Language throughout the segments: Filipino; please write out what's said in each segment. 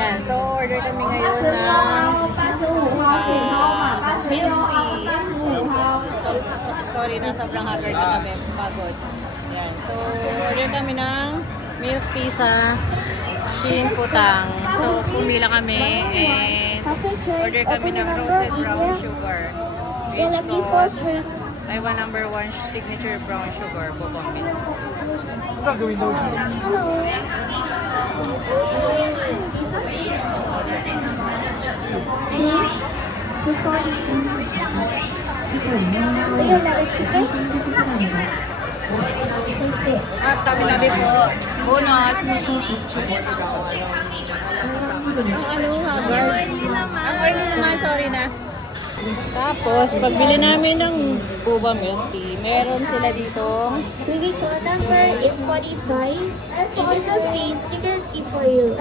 Yan, so order kami ngayon ng milk tea. Sorry na, sobrang haggard na kami. Pagod. Yan, so order kami ng milk tea sa Shin Putang. So pumila kami and order kami ng roasted brown sugar. Which cost Taiwan #1 signature brown sugar, bobong milk. Tabi-tabi po. Bunot. Ang early naman, sorry na. Tapos, pagbili namin ng boba milk tea, meron sila dito. Baby code number is 45. It is a face sticker key for you.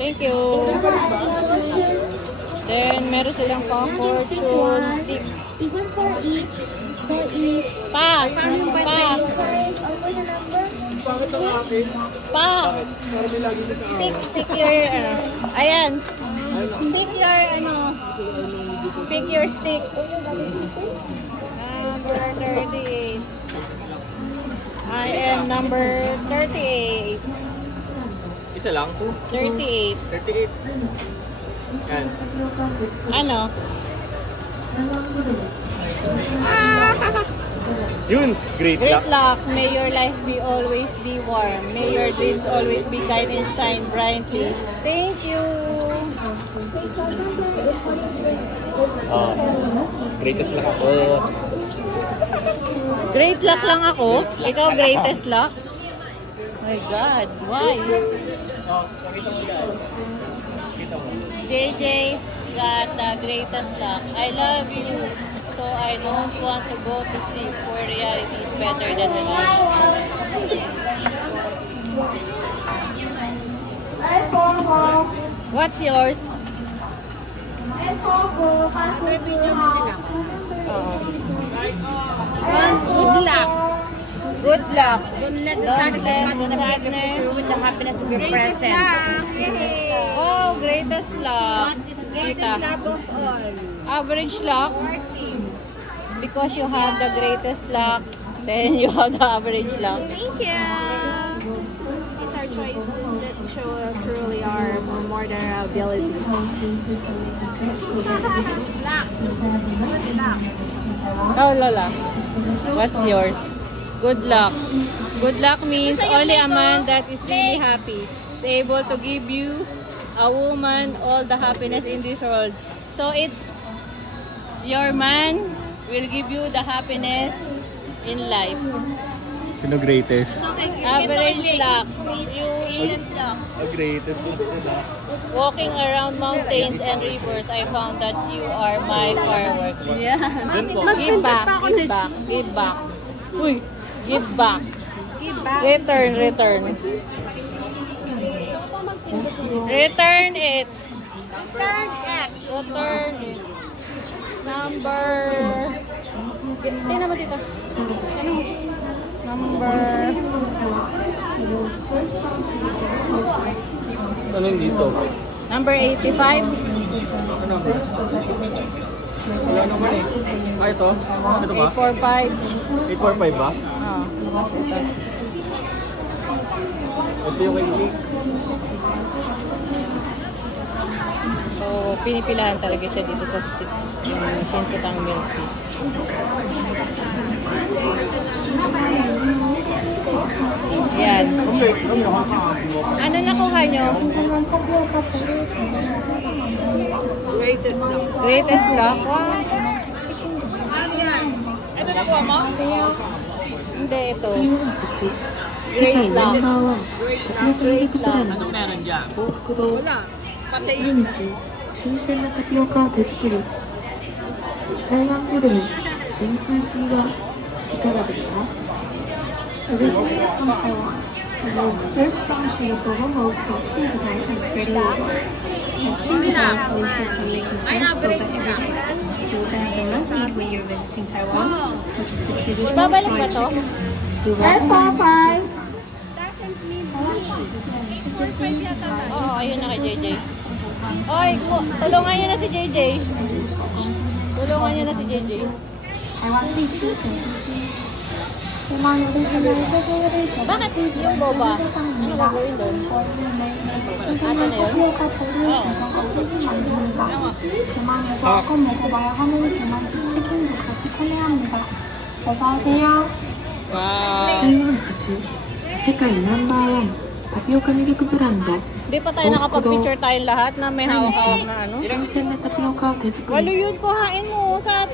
Thank you. Then, meron silang pang fortune stick. Even for each. For each. Pa! Stick your, ayan. Pick your stick. Number 38. I am number 38. Isa lang? 38. 38. Yan. Ano? Yun! Great luck. Great luck. May your life be always be warm. May your dreams always be kind and shine brightly. Thank you. Greatest luck ako. Great luck lang ako. Ikaw greatest luck. My God, why? Pakita mo yan. Pakita mo. JJ got the greatest luck. I love you. So I don't want to go to sleep, for reality is better than the life. What's yours? Good luck. Good luck. Don't let the sadness with the happiness of your present. Oh, greatest luck. Kita. Average luck. Because you have the greatest luck, then you have the average luck. Thank you. These are choices that show truly our more than our abilities. Oh, Lola. What's yours? Good luck. Good luck means only a man that is really happy is able to give you, a woman, all the happiness in this world. So it's your man will give you the happiness in life. Sino greatest? Average luck. You is Greatest luck nila. walking around mountains and rivers. I found that you are my fireworks. Yeah. Give back. Give back. Give back. Uy. Give back. Give back. Return. Return. Return it. Turn it. Return it. Number. Tingnan mo dito. Ano? Number. Ano yung dito? Number 85. Ano ba? Wala naman eh. Ah, ito? Ito ba? 845. 845 ba? Mas ito. Ito yung kay Nick. So, pinipilahan talaga siya dito sa Sintutang Milk Tea. Yan. Ano nakuha nyo? Greatest luck. Greatest luck? Wow. Ano yan? Ito nakuha mo? Hindi, ito. Great luck. Great luck. Anong meron dyan? Wala. Kasi 新鮮なタピオカを手作り台湾グルメ新風シーはいかがですか Originally from Taiwan, the first function of the remote from Xinjiang is pretty over. And Xinjiang places to make the sense of everything. Those have the most need when you're visiting Taiwan, which is the traditional Babalik ba to? fried chicken. doesn't mean Oo, ayun na kay JJ. Oy, tulungan niyo na si JJ. Tulungan niyo na si JJ. 台湾地区显示器。대만의 대신에 세계를 Bakit yung boba? Ano gagawin doon? 신선한 타피오카 꿀을 개성과 소금 만듭니다. 대만에서 꼭 먹어봐야 하는 대만식 치킨도 같이 판매합니다. 어서오세요. Wow. 台湾初世界ナンバーワンタピオカミルクブランド Di pa tayo nakapag-picture tayong lahat na may hawak-hawak na ano? 新鮮なタピオカを手作 Walo り yun, kuhain mo sa